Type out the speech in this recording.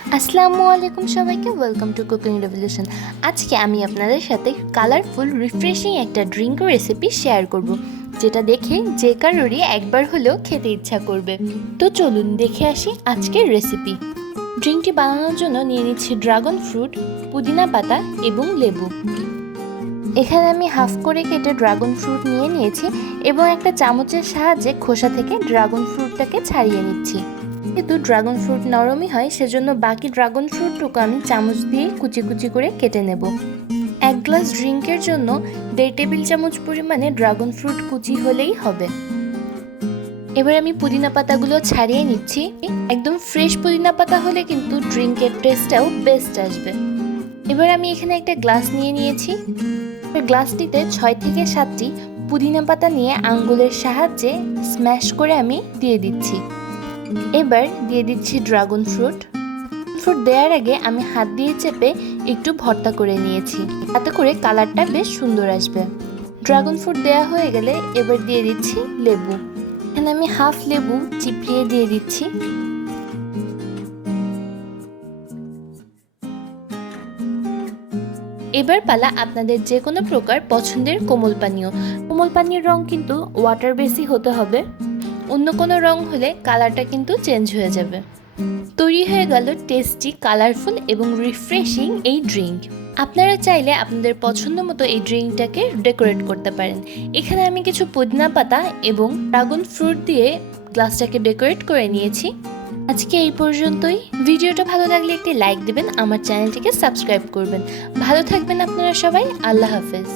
আসসালামু আলাইকুম সবাইকে, ওয়েলকাম টু কুকিং রেভলিউশন। আজকে আমি আপনাদের সাথে কালারফুল রিফ্রেশিং একটা ড্রিঙ্ক রেসিপি শেয়ার করব, যেটা দেখে যে কারোরই একবার হলেও খেতে ইচ্ছা করবে। তো চলুন দেখে আসি আজকের রেসিপি। ড্রিঙ্কটি বানানোর জন্য নিয়ে নিচ্ছি ড্রাগন ফ্রুট, পুদিনা পাতা এবং লেবু। এখানে আমি হাফ করে কেটে ড্রাগন ফ্রুট নিয়ে নিয়েছি এবং একটা চামচের সাহায্যে খোসা থেকে ড্রাগন ফ্রুটটাকে ছাড়িয়ে নিচ্ছি। যেহেতু ড্রাগন ফ্রুট নরমই হয়, সেজন্য বাকি ড্রাগন ফ্রুটটুকু আমি চামচ দিয়ে কুচি কুচি করে কেটে নেব। 1 গ্লাস ড্রিঙ্কের জন্য 1.5 টেবিল চামচ পরিমাণে ড্রাগন ফ্রুট কুচি হলেই হবে। এবার আমি পুদিনা পাতাগুলো ছাড়িয়ে নিচ্ছি। একদম ফ্রেশ পুদিনা পাতা হলে কিন্তু ড্রিঙ্কের টেস্টটাও বেস্ট আসবে। এবার আমি এখানে একটা গ্লাস নিয়ে নিয়েছি। গ্লাসটিতে 6 থেকে 7টি পুদিনা পাতা নিয়ে আঙ্গুলের সাহায্যে স্ম্যাশ করে আমি দিয়ে দিচ্ছি। এবার দিয়ে দিচ্ছি ড্রাগন ফ্রুট দেওয়ার আগে আমি হাত দিয়ে চেপে একটু ভর্তা করে নিয়েছি, তাতে করে কালারটা বেশ সুন্দর আসবে। ড্রাগন ফ্রুট দেওয়া হয়ে গেলে এবার দিয়ে দিচ্ছি লেবু। এখানে আমি হাফ লেবু চিপড়িয়ে দিয়ে দিচ্ছি। এবার পালা আপনাদের যে কোনো প্রকার পছন্দের কোমল পানীয়ের রং কিন্তু ওয়াটার বেসি হতে হবে, অন্য কোনো রং হলে কালারটা কিন্তু চেঞ্জ হয়ে যাবে। তৈরি হয়ে গেল টেস্টি, কালারফুল এবং রিফ্রেশিং এই ড্রিঙ্ক। আপনারা চাইলে আপনাদের পছন্দ মতো এই ড্রিঙ্কটাকে ডেকোরেট করতে পারেন। এখানে আমি কিছু পুদিনা পাতা এবং ড্রাগন ফ্রুট দিয়ে গ্লাসটাকে ডেকোরেট করে নিয়েছি। আজকে এই পর্যন্তই। ভিডিওটা ভালো লাগলে একটি লাইক দেবেন, আমার চ্যানেলটিকে সাবস্ক্রাইব করবেন। ভালো থাকবেন আপনারা সবাই। আল্লাহ হাফেজ।